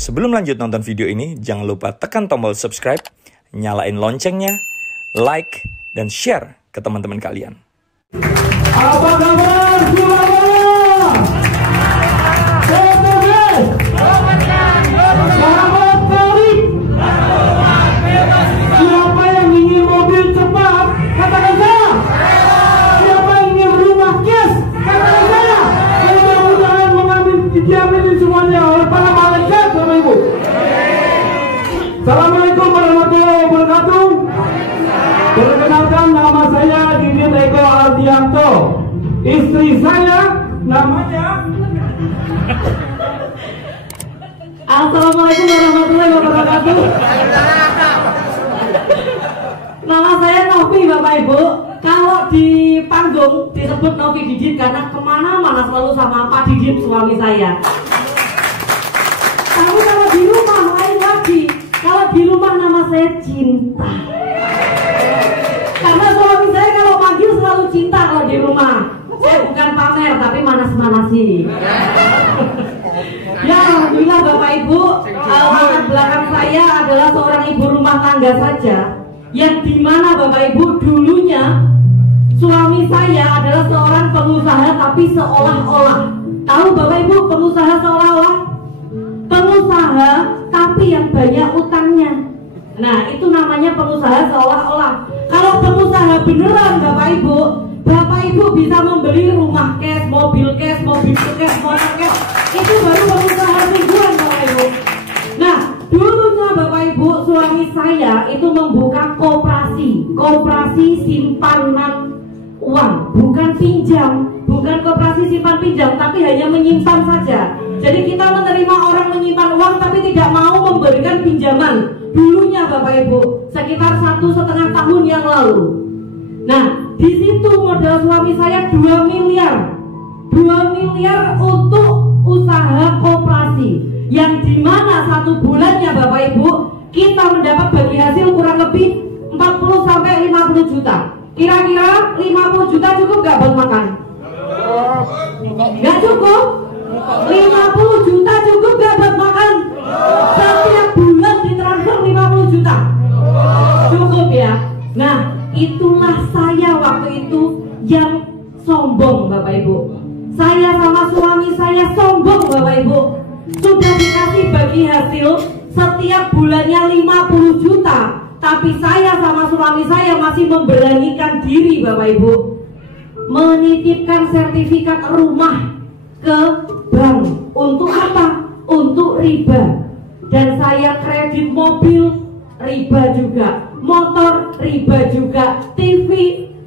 Sebelum lanjut nonton video ini, jangan lupa tekan tombol subscribe, nyalain loncengnya, like, dan share ke teman-teman kalian. Apa kabar Surabaya? Selamat balik. Siapa yang ingin mobil cepat? Katakan saya. Siapa yang ingin rumah cash? Katakan saya. Mudah-mudahan mengambil dijamin semuanya oleh para malaikat, Bapak Ibu. Assalamualaikum warahmatullahi wabarakatuh. Perkenalkan, nama saya Didit Eko Ardianto. Istri saya namanya. Assalamualaikum warahmatullahi wabarakatuh. Nama saya Novi, Bapak Ibu. Kalau di panggung disebut Novi Didit karena kemana-mana selalu sama Pak Didit, suami saya. Tapi kalau di rumah lain lagi. Kalau di rumah nama saya Cinta. Karena suami saya kalau panggil selalu Cinta kalau di rumah. Saya bukan pamer tapi manas-manasi. Ya, alhamdulillah Bapak Ibu, latar belakang saya adalah seorang ibu rumah tangga saja. Yang dimana Bapak Ibu dulunya suami saya adalah seorang pengusaha tapi seolah-olah. Tahu Bapak Ibu pengusaha seolah-olah? Pengusaha tapi yang banyak utangnya. Nah, itu namanya pengusaha seolah-olah. Kalau pengusaha beneran Bapak Ibu bisa membeli rumah cash, mobil cash, mobil cash, motor cash. Itu baru pengusaha mingguan Bapak Ibu. Nah, dulunya Bapak Ibu, suami saya itu membuka koperasi simpanan uang, bukan pinjam, bukan koperasi simpan pinjam, tapi hanya menyimpan saja. Jadi kita menerima orang menyimpan uang tapi tidak mau memberikan pinjaman. Dulunya Bapak Ibu, sekitar 1,5 tahun yang lalu. Nah, di situ modal suami saya 2 miliar. 2 miliar untuk usaha koperasi. Yang dimana 1 bulannya Bapak Ibu, kita mendapat bagi hasil kurang lebih 40-50 juta. Kira-kira 50 juta cukup gak buat makan? Gak cukup? 50 juta cukup gak buat makan? Setiap bulan ditransfer 50 juta. Cukup ya? Nah, itulah saya waktu itu yang sombong Bapak Ibu. Saya sama suami saya sombong Bapak Ibu. Sudah dikasih bagi hasil setiap bulannya 50 juta. Tapi saya sama suami saya masih memberanikan diri Bapak Ibu menitipkan sertifikat rumah ke bank. Untuk apa? Untuk riba. Dan saya kredit mobil riba juga, motor riba juga, TV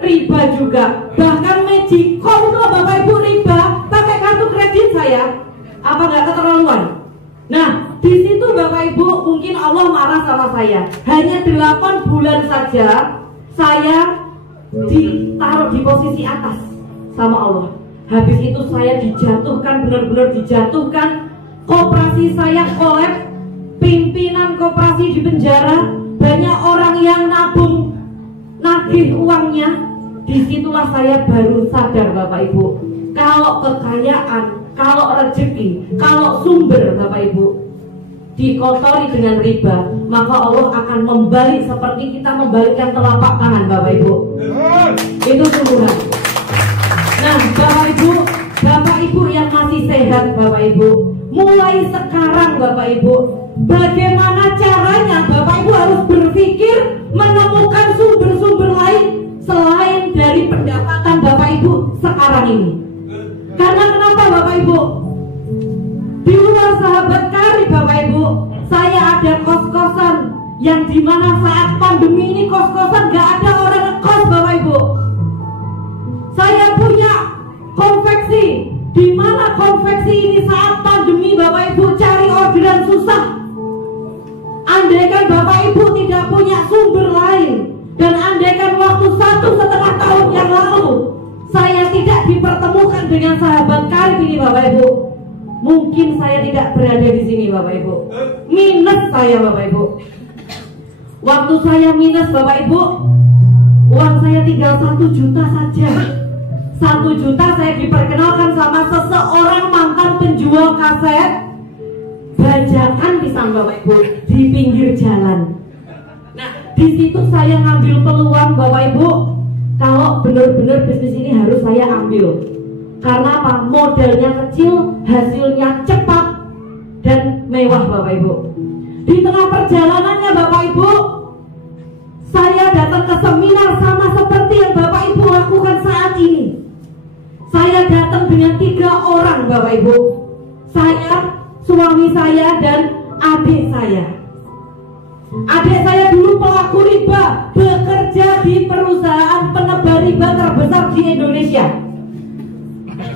riba juga, bahkan Magicom loh Bapak Ibu riba pakai kartu kredit saya. Apa nggak keterlaluan? Nah, di situ Bapak Ibu mungkin Allah marah sama saya. Hanya 8 bulan saja saya ditaruh di posisi atas sama Allah. Habis itu saya dijatuhkan, benar-benar dijatuhkan. Koperasi saya kolab, pimpinan koperasi di penjara, banyak orang yang nabung nagih uangnya. Disitulah saya baru sadar Bapak Ibu, kalau kekayaan, kalau rezeki, kalau sumber Bapak Ibu dikotori dengan riba, maka Allah akan membalik seperti kita membalikkan telapak tangan Bapak Ibu. Itu sungguhan. Nah Bapak Ibu yang masih sehat Bapak Ibu, mulai sekarang Bapak Ibu, bagaimana caranya Bapak Ibu harus berpikir menemukan sumber-sumber lain selain dari pendapatan Bapak Ibu sekarang ini. Karena kenapa Bapak Ibu? Di luar sahabat karib Bapak Ibu, saya ada kos-kosan yang dimana saat pandemi ini kos-kosan gak ada orang ngekos Bapak Ibu. Saya punya konveksi, dimana konveksi ini saat pandemi Bapak Ibu cari orderan susah. Andaikan Bapak Ibu tidak punya sumber lain, dan andaikan waktu 1,5 tahun yang lalu saya tidak dipertemukan dengan sahabat karib ini Bapak Ibu, mungkin saya tidak berada di sini Bapak Ibu. Minus saya Bapak Ibu. Waktu saya minus Bapak Ibu, uang saya tinggal 1 juta saja. 1 juta saya diperkenalkan sama seseorang mantan penjual kaset bajakan pisang Bapak Ibu di pinggir jalan. Nah, di situ saya ngambil peluang Bapak Ibu, kalau benar-benar bisnis ini harus saya ambil. Karena apa? Modalnya kecil, hasilnya cepat dan mewah Bapak Ibu. Di tengah perjalanannya Bapak Ibu, saya datang ke seminar sama seperti yang Bapak Ibu lakukan saat ini. Saya datang dengan 3 orang Bapak Ibu. Saya, suami saya, dan adik saya. Adik saya dulu pelaku riba, bekerja di perusahaan penebar riba terbesar di Indonesia.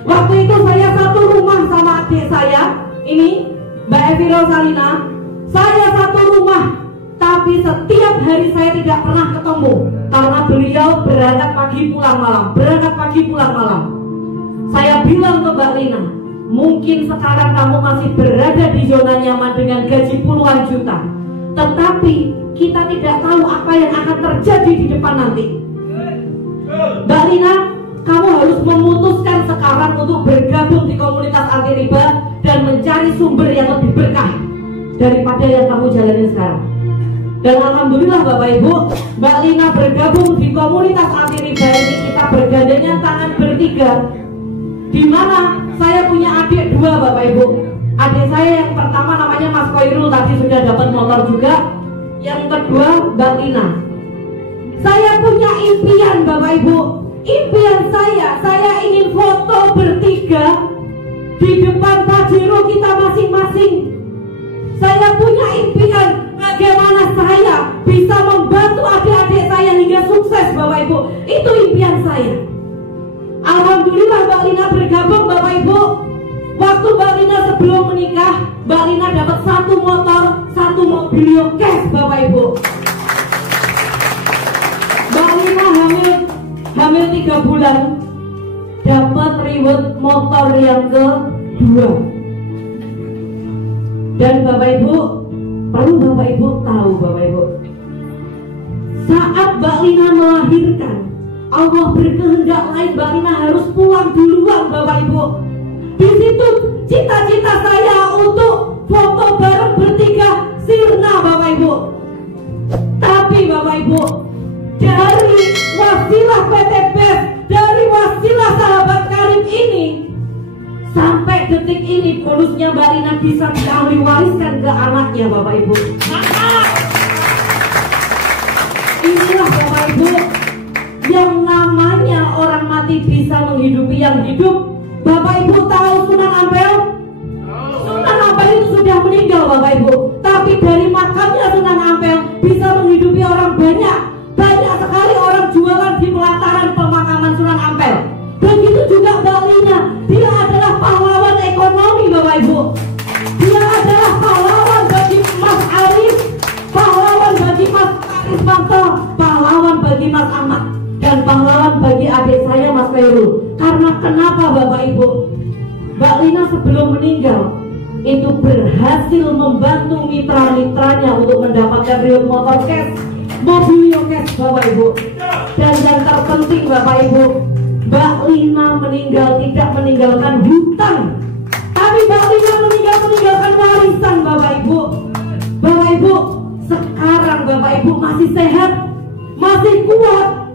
Waktu itu saya satu rumah sama adik saya, ini Mbak Evi Rosalina. Saya satu rumah, tapi setiap hari saya tidak pernah ketemu karena beliau berangkat pagi pulang malam, berangkat pagi pulang malam. Saya bilang ke Mbak Lina, mungkin sekarang kamu masih berada di zona nyaman dengan gaji puluhan juta, tetapi kita tidak tahu apa yang akan terjadi di depan nanti. Mbak Lina, kamu harus memutuskan sekarang untuk bergabung di komunitas anti riba dan mencari sumber yang lebih berkah daripada yang kamu jalani sekarang. Dan alhamdulillah Bapak Ibu, Mbak Lina bergabung di komunitas anti riba ini. Kita bergandengan tangan bertiga, di mana saya punya adik 2 Bapak Ibu. Adik saya yang pertama namanya Mas Koirul, tadi sudah dapat motor juga. Yang kedua Mbak Lina. Saya punya impian Bapak Ibu. Impian saya ingin foto bertiga di depan Pajero kita masing-masing. Saya punya impian bagaimana saya bisa membantu adik-adik saya hingga sukses Bapak Ibu. Itu impian saya. Alhamdulillah Mbak Lina bergabung Bapak Ibu. Waktu Mbak Lina sebelum menikah, Mbak Lina dapat 1 motor, 1 mobil cash Bapak Ibu. Mbak Lina hamil 3 bulan, dapat reward motor yang kedua. Dan Bapak Ibu, perlu Bapak Ibu tahu Bapak Ibu, saat Mbak Lina melahirkan, Allah berkehendak lain, Mbak Lina harus pulang duluan Bapak Ibu. Di situ cita-cita saya untuk foto bareng bertiga sirna Bapak Ibu. Tapi Bapak Ibu, dari wasilah PT BES, dari wasilah sahabat karib ini, sampai detik ini bonusnya Mbak Lina bisa diwariskan ke anaknya Bapak Ibu. Inilah Bapak Ibu, yang namanya orang mati bisa menghidupi yang hidup. Bapak Ibu tahu Sunan Ampel? Sunan Ampel itu sudah meninggal Bapak Ibu, tapi dari makamnya Sunan Ampel bisa menghidupi orang banyak. Banyak sekali orang jualan di pelataran pemakaman Sunan Ampel. Begitu juga Mbak Lina, dia adalah pahlawan ekonomi Bapak Ibu. Dia adalah pahlawan bagi Mas Arif, pahlawan bagi Mas Arismanto, pahlawan bagi Mas Ahmad, dan pahlawan bagi adik saya Mas Peru. Karena kenapa Bapak Ibu? Mbak Lina sebelum meninggal itu berhasil membantu mitra-mitranya untuk mendapatkan reward motor cash, mobil cash Bapak Ibu. Dan yang terpenting Bapak Ibu, Mbak Lina meninggal tidak meninggalkan hutang, tapi Mbak Lina meninggalkan warisan Bapak Ibu. Bapak Ibu, sekarang Bapak Ibu masih sehat, masih kuat.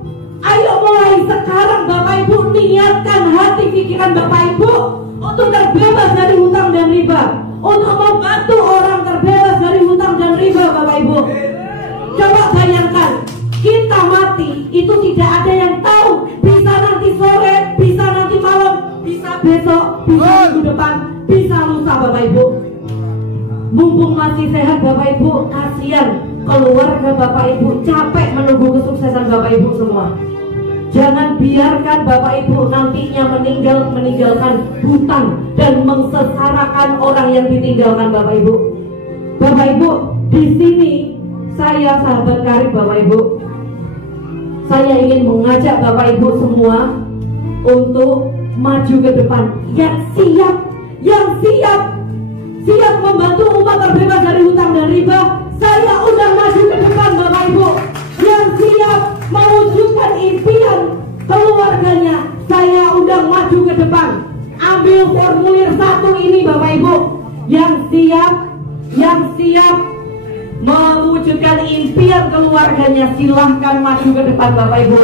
Ayo mulai sekarang Bapak Ibu niatkan hati pikiran Bapak Ibu untuk terbebas dari hutang dan riba, untuk membantu orang terbebas dari hutang dan riba Bapak Ibu. Coba bayangkan, kita mati itu tidak ada yang tahu. Bisa nanti sore, bisa nanti malam, bisa besok, bisa minggu depan, bisa lusa Bapak Ibu. Mumpung masih sehat Bapak Ibu, kasihan keluarga Bapak Ibu capek menunggu kesuksesan Bapak Ibu semua. Jangan biarkan Bapak Ibu nantinya meninggalkan hutang dan mengsesarakan orang yang ditinggalkan Bapak Ibu. Bapak Ibu, di sini saya sahabat karib Bapak Ibu, saya ingin mengajak Bapak Ibu semua untuk maju ke depan, yang siap membantu umat terbebas dari hutang dan riba. Saya udah maju ke depan Bapak Ibu, yang siap mewujudkan impian keluarganya. Saya udah maju ke depan. Ambil formulir 1 ini Bapak Ibu, yang siap yang siap mewujudkan impian keluarganya, silahkan maju ke depan Bapak Ibu.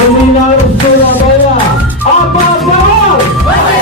Seminar Surabaya, apa kabar?